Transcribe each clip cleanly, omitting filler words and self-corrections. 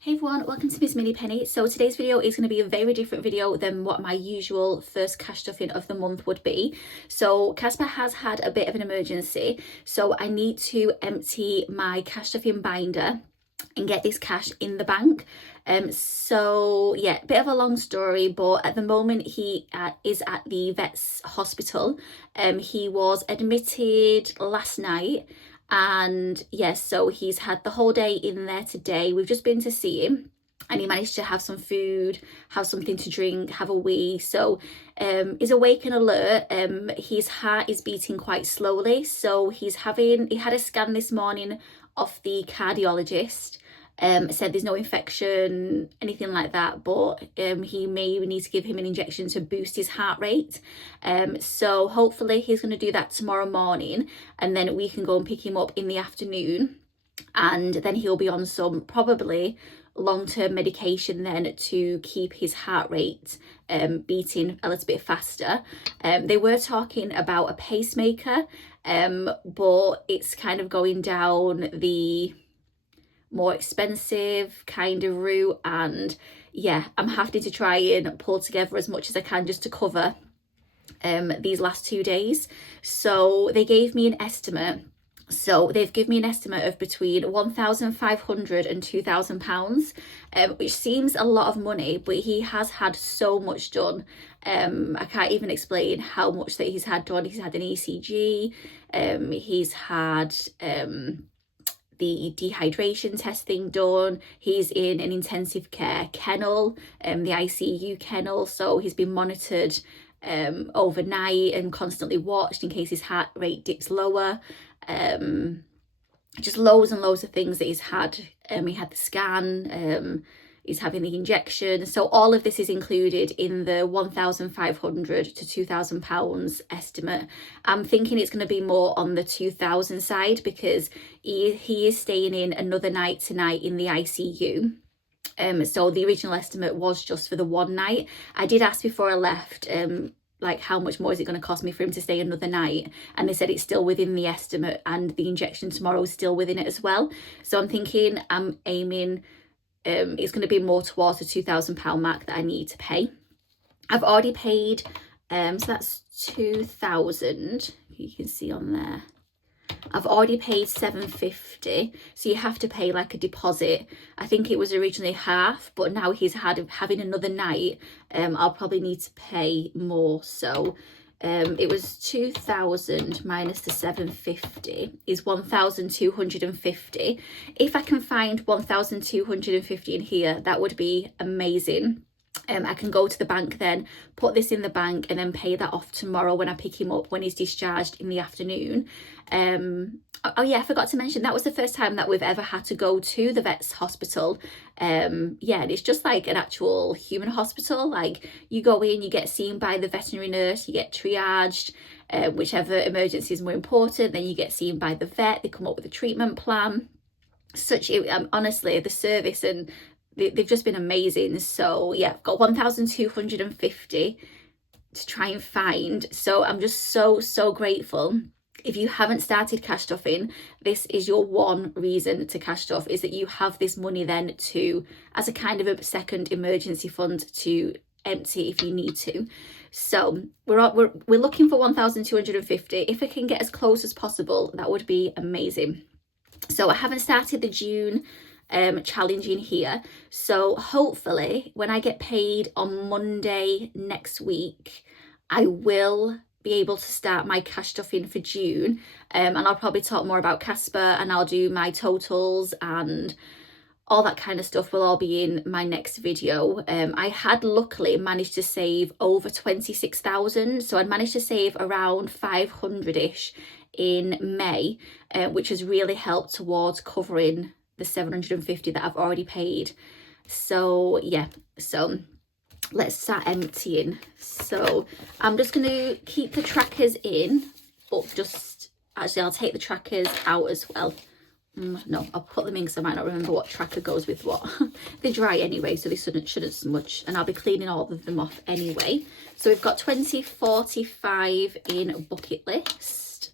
Hey everyone, welcome to Miss Mini Penny. So today's video is going to be a very different video than what my usual first cash stuffing of the month would be. So Casper has had a bit of an emergency, so I need to empty my cash stuffing binder and get this cash in the bank. So yeah, bit of a long story, but at the moment he is at the vet's hospital. He was admitted last night. And yes, so he's had the whole day in there today. We've just been to see him and he managed to have some food, have something to drink, have a wee. So he's awake and alert. His heart is beating quite slowly. So he had a scan this morning off the cardiologist. Said there's no infection, anything like that, but he may need to give him an injection to boost his heart rate. So hopefully he's going to do that tomorrow morning, and then we can go and pick him up in the afternoon, and then he'll be on some probably long-term medication then to keep his heart rate beating a little bit faster. They were talking about a pacemaker, but it's kind of going down the more expensive kind of route, and yeah, I'm having to try and pull together as much as I can just to cover these last 2 days. So they gave me an estimate. So they've given me an estimate of between £1,500 and £2,000, which seems a lot of money, but he has had so much done. I can't even explain how much that he's had done. He's had an ECG, he's had the dehydration testing done. He's in an intensive care kennel, the ICU kennel, so he's been monitored overnight and constantly watched in case his heart rate dips lower. Just loads and loads of things that he's had. He had the scan, he's having the injection, so all of this is included in the £1,500 to £2,000 estimate. I'm thinking it's going to be more on the 2,000 side because he is staying in another night tonight in the ICU. So the original estimate was just for the one night. I did ask before I left, like, how much more is it going to cost me for him to stay another night, and they said it's still within the estimate, and the injection tomorrow is still within it as well. So I'm thinking, I'm aiming it's going to be more towards the £2,000 mark that I need to pay. I've already paid, so that's 2,000, you can see on there. I've already paid £750, so you have to pay like a deposit. I think it was originally half, but now he's having another night, I'll probably need to pay more. So it was 2,000 minus the 750 is 1,250. If I can find 1,250 in here, that would be amazing. I can go to the bank then, put this in the bank, and then pay that off tomorrow when I pick him up when he's discharged in the afternoon. Oh yeah, I forgot to mention, that was the first time that we've ever had to go to the vet's hospital. Yeah, and it's just like an actual human hospital. Like, you go in, you get seen by the veterinary nurse, you get triaged, whichever emergency is more important, then you get seen by the vet, they come up with a treatment plan. Honestly, the service and they've just been amazing. So yeah, I've got 1,250 to try and find. So I'm just so grateful. If you haven't started cash stuffing, this is your one reason to cash stuff, is that you have this money then to, as a kind of a second emergency fund, to empty if you need to. So we're looking for 1,250. If I can get as close as possible, that would be amazing. So I haven't started the June challenge in here, so hopefully when I get paid on Monday next week, I will be able to start my cash stuffing for June, and I'll probably talk more about Casper, and I'll do my totals and all that kind of stuff will all be in my next video. I had luckily managed to save over 26,000, so I'd managed to save around 500-ish in May, which has really helped towards covering the 750 that I've already paid. So yeah, so let's start emptying. So I'm just going to keep the trackers in, but actually I'll take the trackers out as well. No, I'll put them in because I might not remember what tracker goes with what. They're dry anyway, so they shouldn't smudge, and I'll be cleaning all of them off anyway. So we've got 2045 in bucket list.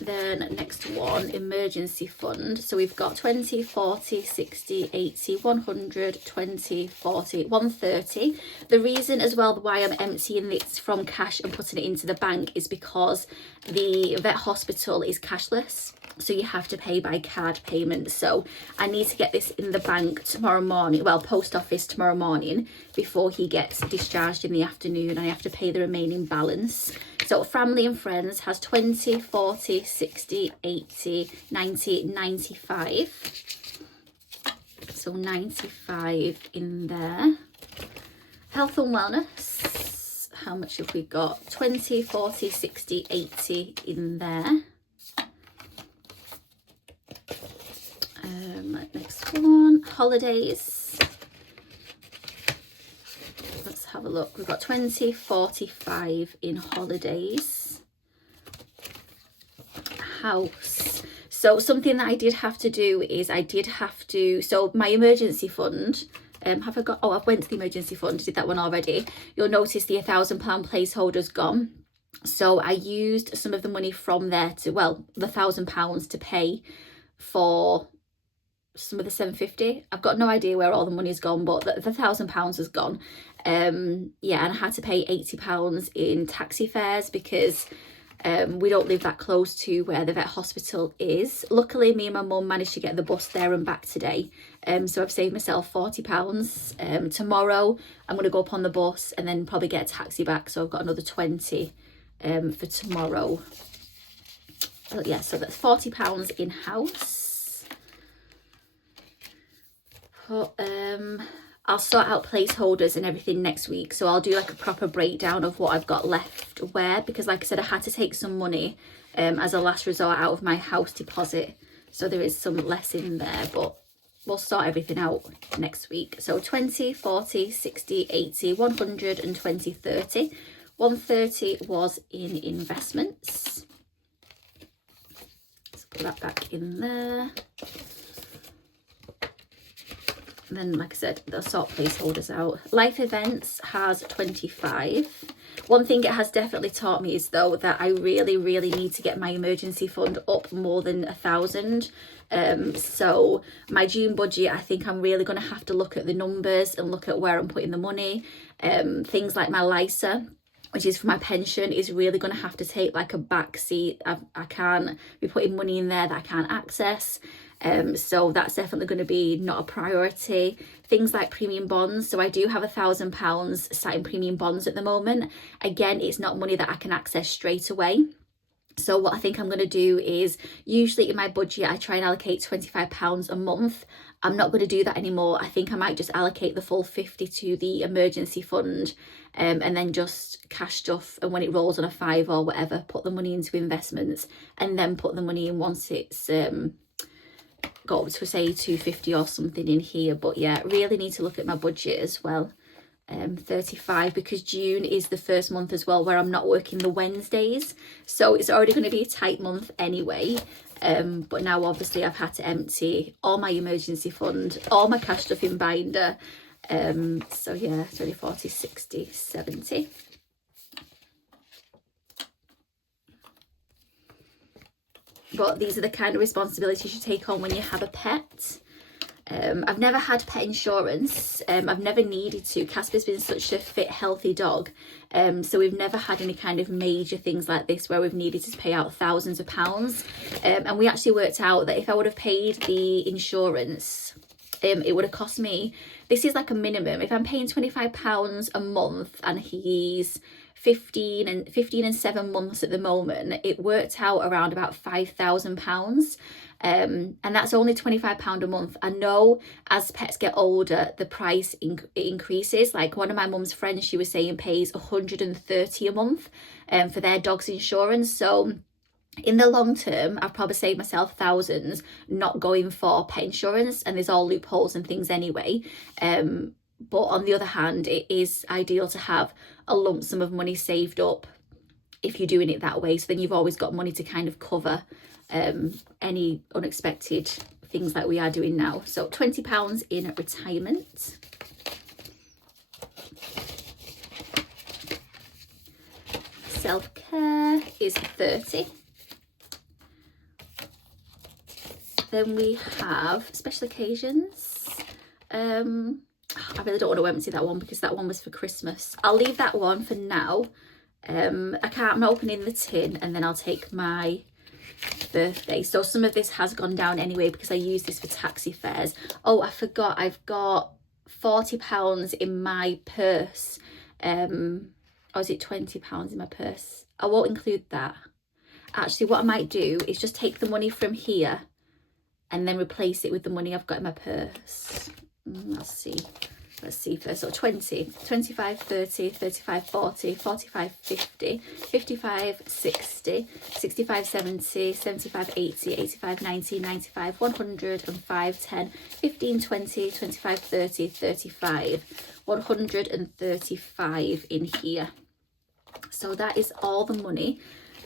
Then next one, emergency fund. So we've got 20, 40, 60, 80, 100, 20, 40, 130. The reason as well why I'm emptying this from cash and putting it into the bank is because the vet hospital is cashless. So you have to pay by card payment. So I need to get this in the bank tomorrow morning, well, post office tomorrow morning, before he gets discharged in the afternoon, and I have to pay the remaining balance. So family and friends has 20, 40, 60, 80, 90, 95. So 95 in there. Health and wellness, how much have we got? 20, 40, 60, 80 in there. Next one, holidays. Let's have a look. We've got 20, 45 in holidays. House. So something that I did have to do is so my emergency fund, have I got, oh, I went to the emergency fund, did that one already. You'll notice the £1,000 placeholder's gone. So I used some of the money from there to, well, the £1,000 to pay for some of the 750. I've got no idea where all the money's gone, but the £1,000 has gone. Yeah, and I had to pay £80 in taxi fares because we don't live that close to where the vet hospital is. Luckily, me and my mum managed to get the bus there and back today. So I've saved myself £40. Tomorrow, I'm going to go up on the bus and then probably get a taxi back. So I've got another 20 for tomorrow. So yeah, so that's £40 in house. I'll sort out placeholders and everything next week, so I'll do like a proper breakdown of what I've got left where, because like I said, I had to take some money as a last resort out of my house deposit, so there is some less in there, but we'll sort everything out next week. So 20, 40, 60, 80, 100 and 20, 30. 130 was in investments. Let's put that back in there. And then, like I said, they'll sort placeholders out. Life events has 25. One thing it has definitely taught me is, though, that I really, really need to get my emergency fund up more than 1,000. So my June budget, I think I'm really going to have to look at the numbers and look at where I'm putting the money. Things like my LISA, which is for my pension, is really going to have to take like a back seat. I can't be putting money in there that I can't access. So that's definitely going to be not a priority. Things like premium bonds. So I do have £1,000 sat in premium bonds at the moment. Again, it's not money that I can access straight away. So what I think I'm going to do is, usually in my budget, I try and allocate £25 a month. I'm not going to do that anymore. I think I might just allocate the full 50 to the emergency fund, and then just cash stuff. And when it rolls on a 5 or whatever, put the money into investments, and then put the money in once it's got up to, say, 250 or something in here. But yeah, really need to look at my budget as well. 35, because June is the first month as well where I'm not working the Wednesdays, so it's already going to be a tight month anyway. But now obviously I've had to empty all my emergency fund, all my cash stuff in binder. So yeah, 20, 40, 60, 70. But these are the kind of responsibilities you take on when you have a pet. I've never had pet insurance. I've never needed to. Casper's been such a fit, healthy dog. So we've never had any kind of major things like this where we've needed to pay out thousands of pounds. And we actually worked out that if I would have paid the insurance, it would have cost me, this is like a minimum. If I'm paying £25 a month and he's 15 and 7 months at the moment, it worked out around about £5,000. And that's only £25 a month. I know as pets get older, the price increases. Like one of my mum's friends, she was saying, pays £130 a month for their dog's insurance. So in the long term, I've probably saved myself thousands not going for pet insurance, and there's all loopholes and things anyway. But on the other hand, it is ideal to have a lump sum of money saved up if you're doing it that way. So then you've always got money to kind of cover any unexpected things like we are doing now. So £20 in retirement. Self-care is 30. Then we have special occasions. I really don't want to empty that one because that one was for Christmas. I'll leave that one for now. I'm not opening the tin, and then I'll take my birthday. So some of this has gone down anyway because I use this for taxi fares. Oh, I forgot, I've got £40 in my purse. Or is it £20 in my purse? I won't include that. Actually, what I might do is just take the money from here and then replace it with the money I've got in my purse. Let's see first. So 20, 25, 30, 35, 40, 45, 50, 55, 60, 65, 70, 75, 80, 85, 90, 95, 105, 10, 15, 20, 25, 30, 35, 135 in here. So that is all the money.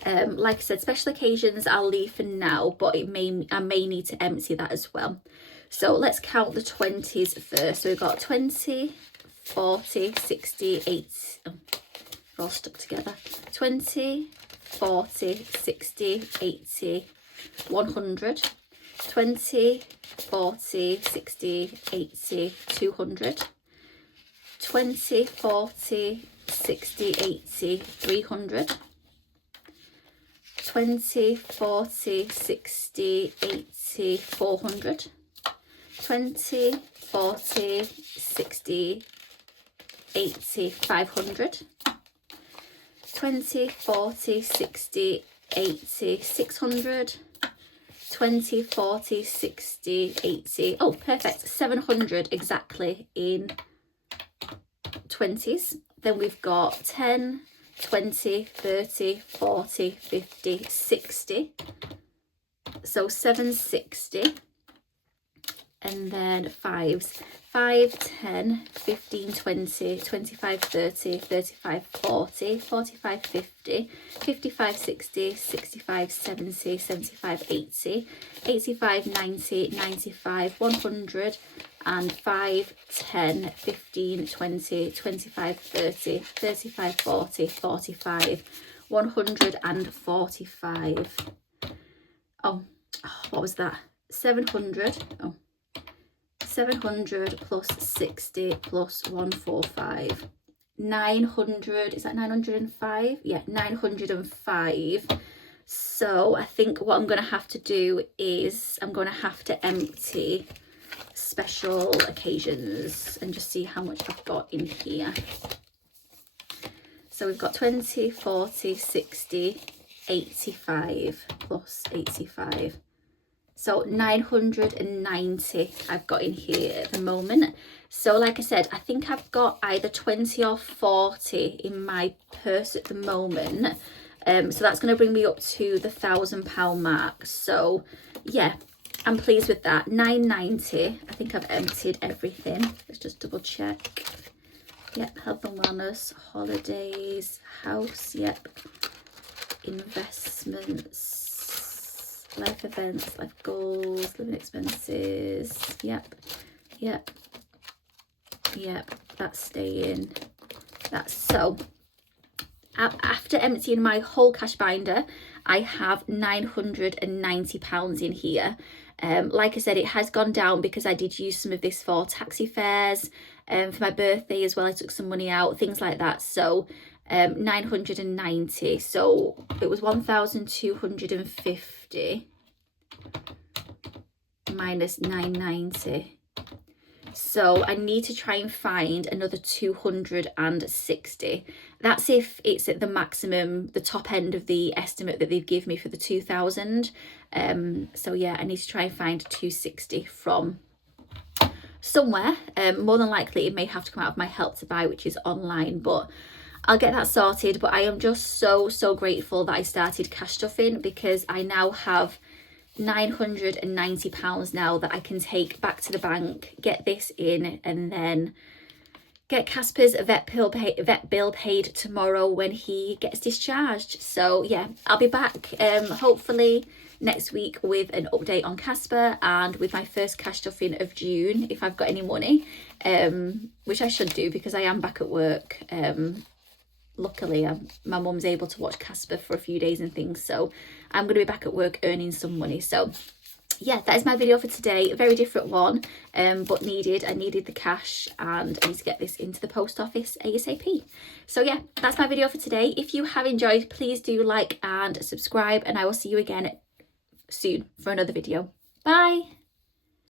Like I said, special occasions I'll leave for now, but I may need to empty that as well. So let's count the 20s first. So we've got 20, 40, 60, 80. Oh, they're all stuck together. 20, 40, 60, 80, 100. 20, 40, 60, 80, 200. 20, 40, 60, 80, 300. 20, 40, 60, 80, 400. 20, 40, 60, 80, 500. 20, 40, 60, 80, 600. 20, 40, 60, 80. Oh, perfect. 700 exactly in 20s. Then we've got 10, 20, 30, 40, 50, 60. So 760. And then 5s. 5, 10, 15, 20, 25, 30, 35, 40, 45, 50, 55, 60, 65, 70, 75, 80, 85, 90, 95, 100, and 5, 10, 15, 20, 25, 30, 35, 40, 45, 145. Oh, what was that? 700. Oh. 700 plus 60 plus 145. 900, is that 905? Yeah, 905. So I think what I'm going to have to do is I'm going to have to empty special occasions and just see how much I've got in here. So we've got 20, 40, 60, 85 plus 85. So 990 I've got in here at the moment. So like I said, I think I've got either 20 or 40 in my purse at the moment. So that's going to bring me up to the £1,000 mark. So yeah, I'm pleased with that. 990. I think I've emptied everything. Let's just double check. Yep, health and wellness, holidays, house, yep, investments, life events, life goals, living expenses, yep, that's staying. That's so. After emptying my whole cash binder, I have £990 in here. Like I said, it has gone down because I did use some of this for taxi fares, for my birthday as well. I took some money out, things like that. So 990. So it was 1,250 minus 990. So I need to try and find another 260. That's if it's at the maximum, the top end of the estimate that they've given me for the 2,000. So yeah, I need to try and find 260 from somewhere. More than likely it may have to come out of my Help to Buy, which is online, but I'll get that sorted. But I am just so grateful that I started cash stuffing, because I now have £990 now that I can take back to the bank, get this in, and then get Casper's vet bill paid tomorrow when he gets discharged. So yeah, I'll be back hopefully next week with an update on Casper and with my first cash stuffing of June, if I've got any money, which I should do because I am back at work. Luckily, my mum's able to watch Casper for a few days and things, so I'm going to be back at work earning some money. So yeah, that is my video for today. A very different one, but needed. I needed the cash and I need to get this into the post office ASAP. So yeah, that's my video for today. If you have enjoyed, please do like and subscribe, and I will see you again soon for another video. Bye.